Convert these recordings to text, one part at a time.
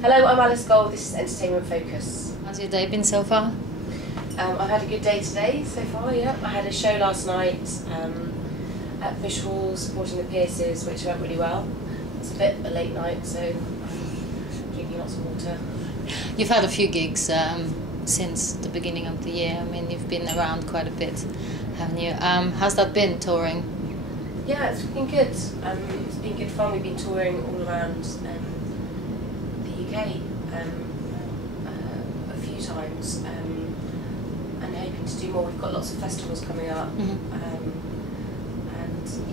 Hello, I'm Alice Gold, this is Entertainment Focus. How's your day been so far? I've had a good day today so far, yeah. I had a show last night at Fish Hall supporting the Pierces, which went really well. It's a bit of a late night, so I'm drinking lots of water. You've had a few gigs since the beginning of the year. I mean, you've been around quite a bit, haven't you? How's that been, touring? Yeah, it's been good. It's been good fun. We've been touring all around the UK a few times and hoping to do more. We've got lots of festivals coming up. And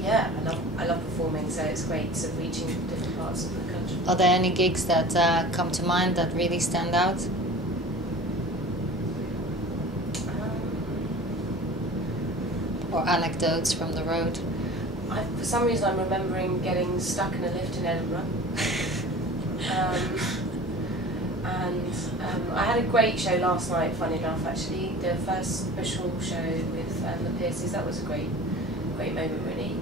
yeah, I love performing, so it's great sort of reaching different parts of the country. Are there any gigs that come to mind that really stand out? Or anecdotes from the road? For some reason I'm remembering getting stuck in a lift in Edinburgh. I had a great show last night, funny enough, actually. The first visual show with the Pierces, that was a great moment, really.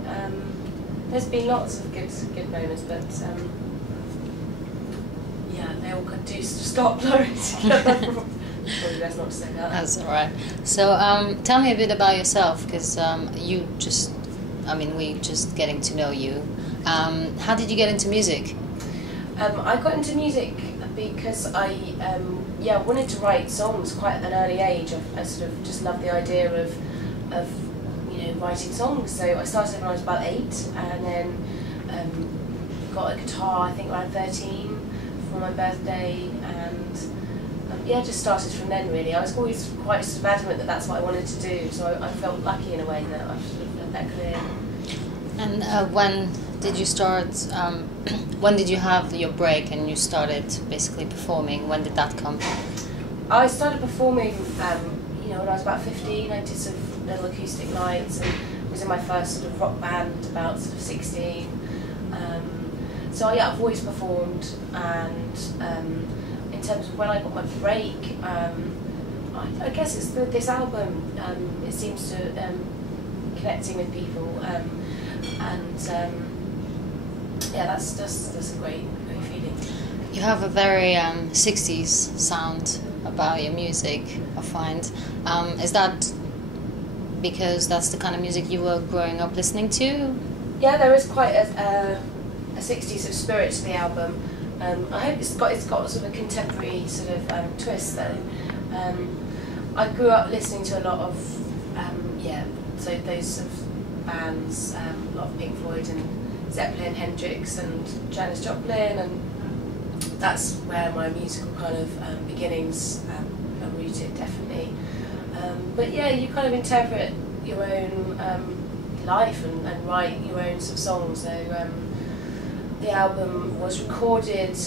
There's been lots of good moments, but yeah, they all could do stop blurring together. Probably best not to say that. That's alright. So tell me a bit about yourself, because we're just getting to know you. How did you get into music? I got into music because I wanted to write songs quite at an early age. I sort of just loved the idea of writing songs. So I started when I was about 8, and then got a guitar I think around 13 for my birthday, and just started from then really. I was always quite sort of adamant that that's what I wanted to do, so I felt lucky in a way that I sort of had that career. And when did you start, when did you have your break and you started basically performing? When did that come? I started performing when I was about 15. I did sort of little acoustic nights and was in my first sort of rock band about sort of 16. So yeah, I've always performed, and in terms of when I got my break, I guess it's this album. It seems to connecting with people, that's a great feeling. You have a very 60s sound about your music, I find. Is that because that's the kind of music you were growing up listening to? Yeah, there is quite a 60s sort of spirit to the album. I hope it's got sort of a contemporary sort of twist though. I grew up listening to a lot of so those sort of bands, a lot of Pink Floyd and Zeppelin, Hendrix and Janis Joplin, and that's where my musical kind of beginnings are rooted, definitely. But yeah, you kind of interpret your own life and write your own sort of songs. So the album was recorded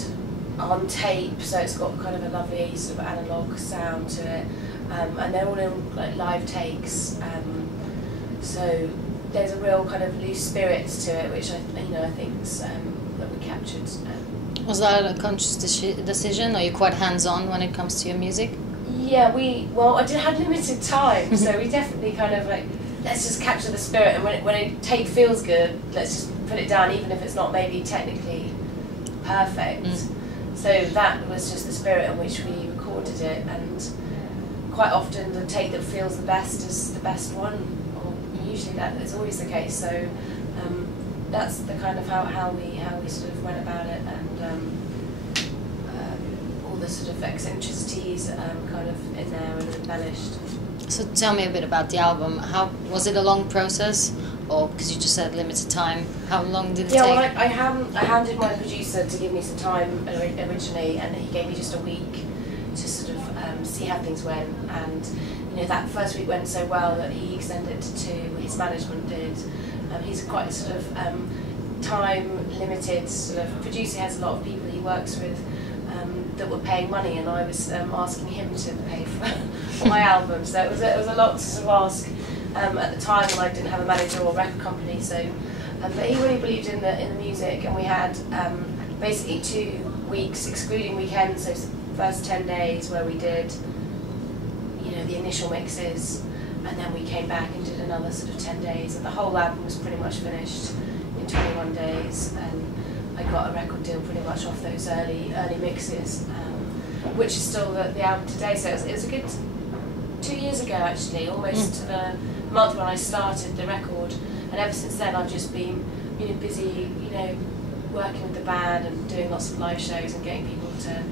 on tape, so it's got kind of a lovely sort of analogue sound to it, and they're all in like live takes. So there's a real kind of loose spirit to it, which I think's that we captured. Was that a conscious decision? Are you quite hands-on when it comes to your music? Yeah, I had limited time, so we definitely kind of like, let's just capture the spirit, and when a take feels good, let's just put it down, even if it's not maybe technically perfect. So that was just the spirit in which we recorded it, and quite often the take that feels the best is the best one. Usually that is always the case, so that's the kind of how we sort of went about it, and all the sort of eccentricities kind of in there and embellished. So tell me a bit about the album. How was it a long process, or because you just said limited time? How long did it take? Yeah, well, I handed my producer to give me some time originally, and he gave me just a week to sort of see how things went, and that first week went so well that he extended it to 2. His management did. He's quite sort of time limited sort of producer. He has a lot of people he works with that were paying money, and I was asking him to pay for my album. So it was a lot to sort of ask at the time when I didn't have a manager or record company. So, but he really believed in the music, and we had basically 2 weeks, excluding weekends. So first 10 days where we did the initial mixes, and then we came back and did another sort of 10 days, and the whole album was pretty much finished in 21 days. And I got a record deal pretty much off those early mixes, which is still the album today. So it was a good 2 years ago actually, almost to the month when I started the record, and ever since then I've just been busy, working with the band and doing lots of live shows and getting people to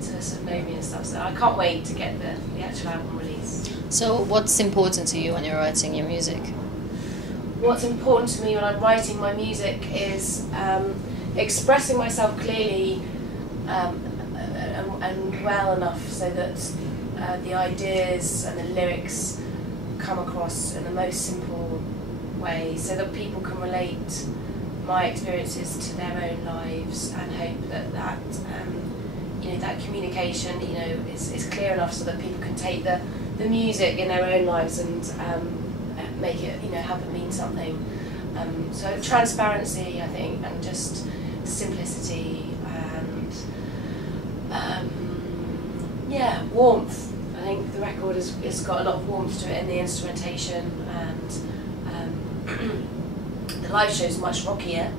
sort of know me and stuff. So I can't wait to get the actual album released. So what's important to you when you're writing your music? What's important to me when I'm writing my music is expressing myself clearly and well enough so that the ideas and the lyrics come across in the most simple way, so that people can relate my experiences to their own lives, and hope that that communication is clear enough so that people can take the music in their own lives and make it have it mean something. So transparency, I think, and just simplicity and warmth. I think the record has got a lot of warmth to it in the instrumentation, and the live show is much rockier,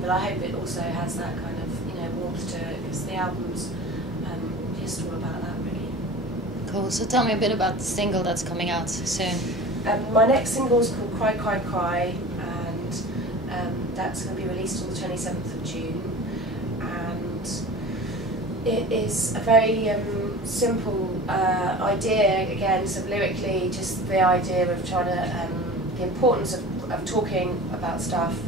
but I hope it also has that kind of warmth to it, because the album's just all about that, really. Cool. So tell me a bit about the single that's coming out soon. My next single is called Cry Cry Cry, and that's going to be released on the 27th of June, and it is a very simple idea, again, so lyrically, just the idea of trying to, the importance of talking about stuff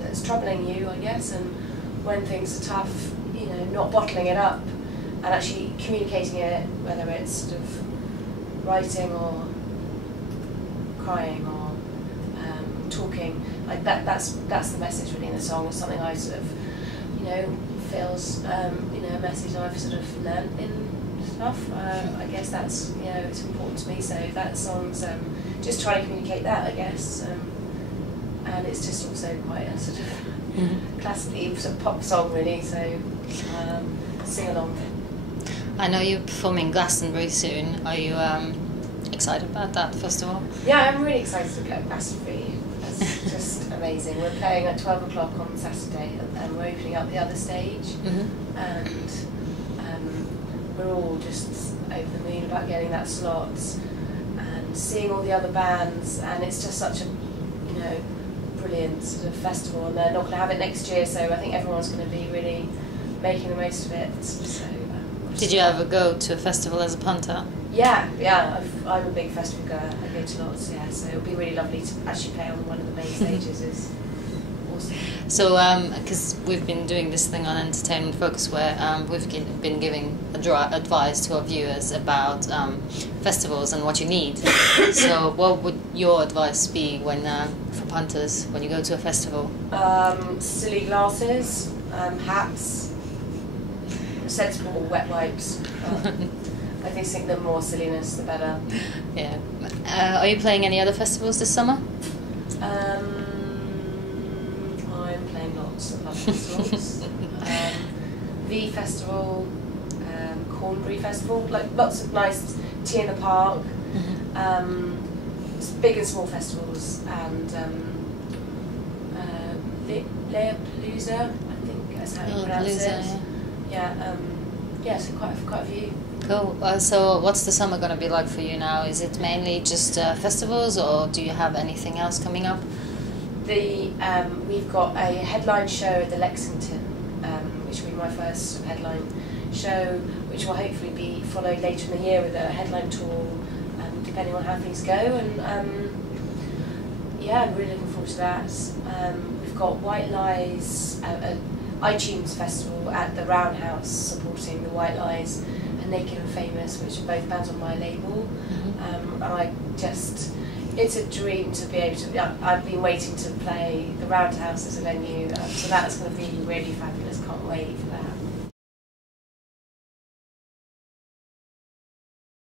that's troubling you, I guess, and when things are tough, not bottling it up and actually communicating it, whether it's sort of writing or crying or talking, like that's the message really in the song. It's something I sort of, feels, a message I've sort of learnt in stuff. I guess that's, it's important to me, so that song's just trying to communicate that, I guess, and it's just also quite a sort of classically sort of pop song really, so sing along. I know you're performing Glastonbury soon. Are you excited about that festival? Yeah, I'm really excited to go to Glastonbury. That's just amazing. We're playing at 12 o'clock on Saturday, and we're opening up the other stage, and we're all just over the moon about getting that slot and seeing all the other bands, and it's just such a brilliant sort of festival, and they're not going to have it next year, so I think everyone's going to be really making the most of it. So, did you ever go to a festival as a punter? Yeah, I'm a big festival goer. I go to lots, yeah, so it'll be really lovely to actually play on one of the main stages. Is awesome. So, because we've been doing this thing on Entertainment Focus where we've been giving advice to our viewers about festivals and what you need. So, what would your advice be for punters when you go to a festival? Silly glasses, hats, sensible wet wipes. I think the more silliness, the better. Yeah. Are you playing any other festivals this summer? I'm playing lots of other festivals. V Festival, Cornbury Festival, like lots of nice tea in the park, big and small festivals, and Leapalooza, I think that's how you pronounce it. Yeah, so quite a few. Cool. So what's the summer going to be like for you now? Is it mainly just festivals, or do you have anything else coming up? We've got a headline show at the Lexington, which will be my first headline show, which will hopefully be followed later in the year with a headline tour, depending on how things go. And I'm really looking forward to that. We've got White Lies, iTunes Festival at the Roundhouse, supporting the White Lies and Naked and Famous, which are both bands on my label. And it's a dream to be able to, I've been waiting to play the Roundhouse as a venue, so that's going to be really fabulous, can't wait for that.